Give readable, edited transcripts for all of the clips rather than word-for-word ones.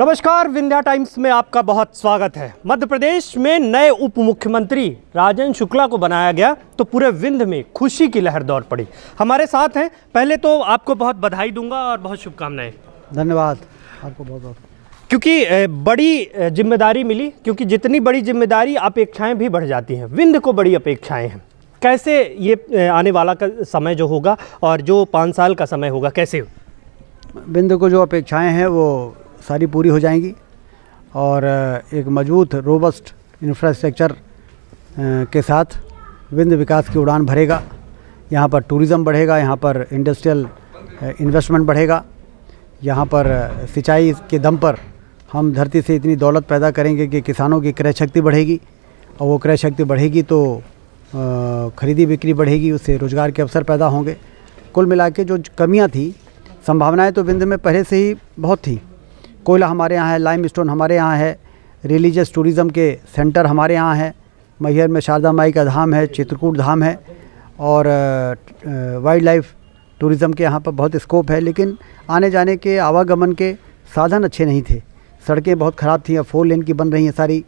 नमस्कार, विंध्या टाइम्स में आपका बहुत स्वागत है। मध्य प्रदेश में नए उप मुख्यमंत्री राजन शुक्ला को बनाया गया तो पूरे विंध्य में खुशी की लहर दौड़ पड़ी। हमारे साथ हैं। पहले तो आपको बहुत बधाई दूंगा और बहुत शुभकामनाएं। धन्यवाद आपको बहुत बहुत। क्योंकि बड़ी जिम्मेदारी मिली, क्योंकि जितनी बड़ी जिम्मेदारी अपेक्षाएं भी बढ़ जाती हैं। विंध्य को बड़ी अपेक्षाएं हैं। कैसे ये आने वाला का समय जो होगा और जो 5 साल का समय होगा, कैसे विंध्य को जो अपेक्षाएं हैं वो सारी पूरी हो जाएंगी और एक मजबूत रोबस्ट इंफ्रास्ट्रक्चर के साथ विंध्य विकास की उड़ान भरेगा। यहाँ पर टूरिज़्म बढ़ेगा, यहाँ पर इंडस्ट्रियल इन्वेस्टमेंट बढ़ेगा, यहाँ पर सिंचाई के दम पर हम धरती से इतनी दौलत पैदा करेंगे कि किसानों की क्रय शक्ति बढ़ेगी और वो क्रय शक्ति बढ़ेगी तो खरीदी बिक्री बढ़ेगी, उससे रोज़गार के अवसर पैदा होंगे। कुल मिला के जो कमियाँ थी, संभावनाएं तो विंध्य में पहले से ही बहुत थी। कोयला हमारे यहाँ है, लाइमस्टोन हमारे यहाँ है, रिलीजियस टूरिज़्म के सेंटर हमारे यहाँ है, मैहर में शारदा माई का धाम है, चित्रकूट धाम है और वाइल्ड लाइफ टूरिज़्म के यहाँ पर बहुत स्कोप है। लेकिन आने जाने के आवागमन के साधन अच्छे नहीं थे, सड़कें बहुत ख़राब थी। अब 4 लेन की बन रही हैं सारी।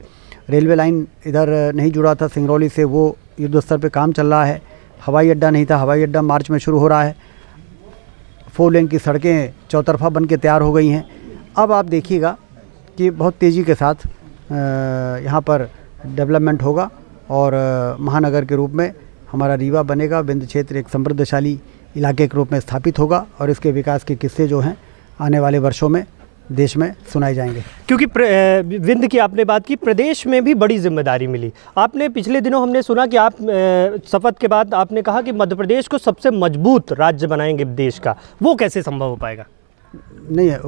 रेलवे लाइन इधर नहीं जुड़ा था सिंगरौली से, वो युद्ध स्तर पर काम चल रहा है। हवाई अड्डा नहीं था, हवाई अड्डा मार्च में शुरू हो रहा है। 4 लेन की सड़कें चौतरफा बन के तैयार हो गई हैं। अब आप देखिएगा कि बहुत तेज़ी के साथ यहाँ पर डेवलपमेंट होगा और महानगर के रूप में हमारा रीवा बनेगा। विंध्य क्षेत्र एक समृद्धशाली इलाके के रूप में स्थापित होगा और इसके विकास के किस्से जो हैं आने वाले वर्षों में देश में सुनाए जाएंगे। क्योंकि विंध्य की आपने बात की, प्रदेश में भी बड़ी जिम्मेदारी मिली। आपने पिछले दिनों हमने सुना कि आप शपथ के बाद आपने कहा कि मध्य प्रदेश को सबसे मजबूत राज्य बनाएंगे देश का। वो कैसे संभव हो पाएगा? नहीं है,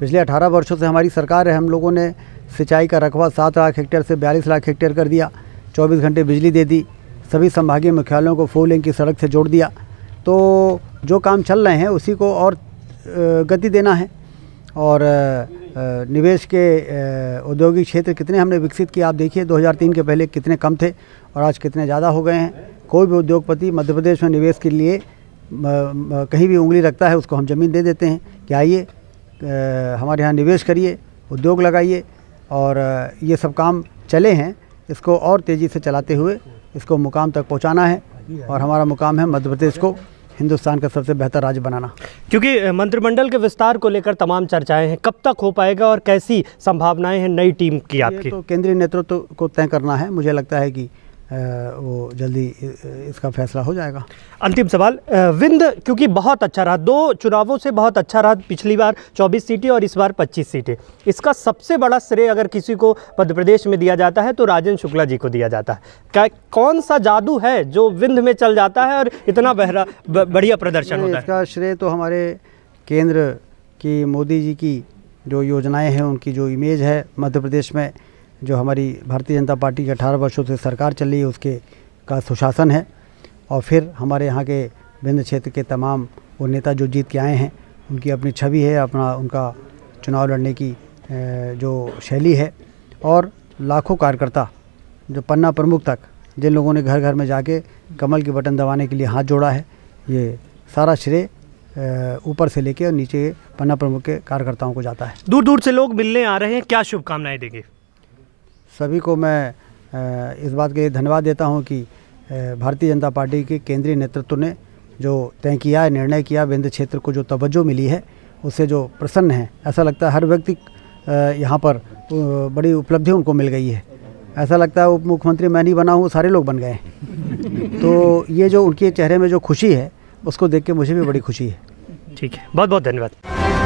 पिछले 18 वर्षों से हमारी सरकार है। हम लोगों ने सिंचाई का रकबा 7 लाख हेक्टेयर से 42 लाख हेक्टेयर कर दिया, 24 घंटे बिजली दे दी, सभी संभागीय मुख्यालयों को 4 लेन की सड़क से जोड़ दिया। तो जो काम चल रहे हैं उसी को और गति देना है। और निवेश के औद्योगिक क्षेत्र कितने हमने विकसित किया, आप देखिए 2003 के पहले कितने कम थे और आज कितने ज़्यादा हो गए हैं। कोई भी उद्योगपति मध्य प्रदेश में निवेश के लिए कहीं भी उंगली रखता है उसको हम ज़मीन दे देते हैं कि आइए हमारे यहाँ निवेश करिए, उद्योग लगाइए। और ये सब काम चले हैं, इसको और तेज़ी से चलाते हुए इसको मुकाम तक पहुँचाना है और हमारा मुकाम है मध्य प्रदेश को हिंदुस्तान का सबसे बेहतर राज्य बनाना। क्योंकि मंत्रिमंडल के विस्तार को लेकर तमाम चर्चाएं हैं, कब तक हो पाएगा और कैसी संभावनाएं हैं नई टीम की आपकी? तो केंद्रीय नेतृत्व को तय करना है। मुझे लगता है कि वो जल्दी इसका फैसला हो जाएगा। अंतिम सवाल, विंध्य क्योंकि बहुत अच्छा रहा, 2 चुनावों से बहुत अच्छा रहा, पिछली बार 24 सीटें और इस बार 25 सीटें। इसका सबसे बड़ा श्रेय अगर किसी को मध्य प्रदेश में दिया जाता है तो राजन शुक्ला जी को दिया जाता है। क्या कौन सा जादू है जो विंध्य में चल जाता है और इतना बढ़िया प्रदर्शन होता है? इसका श्रेय तो हमारे केंद्र की मोदी जी की जो योजनाएँ हैं, उनकी जो इमेज है मध्य प्रदेश में, जो हमारी भारतीय जनता पार्टी के 18 वर्षों से सरकार चल रही है उसके का सुशासन है। और फिर हमारे यहाँ के विंध्य क्षेत्र के तमाम वो नेता जो जीत के आए हैं उनकी अपनी छवि है, अपना उनका चुनाव लड़ने की जो शैली है। और लाखों कार्यकर्ता जो पन्ना प्रमुख तक, जिन लोगों ने घर घर में जाके कमल की बटन दबाने के लिए हाथ जोड़ा है, ये सारा श्रेय ऊपर से लेके और नीचे पन्ना प्रमुख के कार्यकर्ताओं को जाता है। दूर दूर से लोग मिलने आ रहे हैं, क्या शुभकामनाएं देंगे? सभी को मैं इस बात के लिए धन्यवाद देता हूं कि भारतीय जनता पार्टी के केंद्रीय नेतृत्व ने जो तय किया है, निर्णय किया, विंध्य क्षेत्र को जो तवज्जो मिली है उससे जो प्रसन्न है। ऐसा लगता है हर व्यक्ति यहाँ पर बड़ी उपलब्धि उनको मिल गई है। ऐसा लगता है उप मुख्यमंत्री मैं नहीं बना हूँ, सारे लोग बन गए हैं। तो ये जो उनके चेहरे में जो खुशी है उसको देख के मुझे भी बड़ी खुशी है। ठीक है, बहुत बहुत धन्यवाद।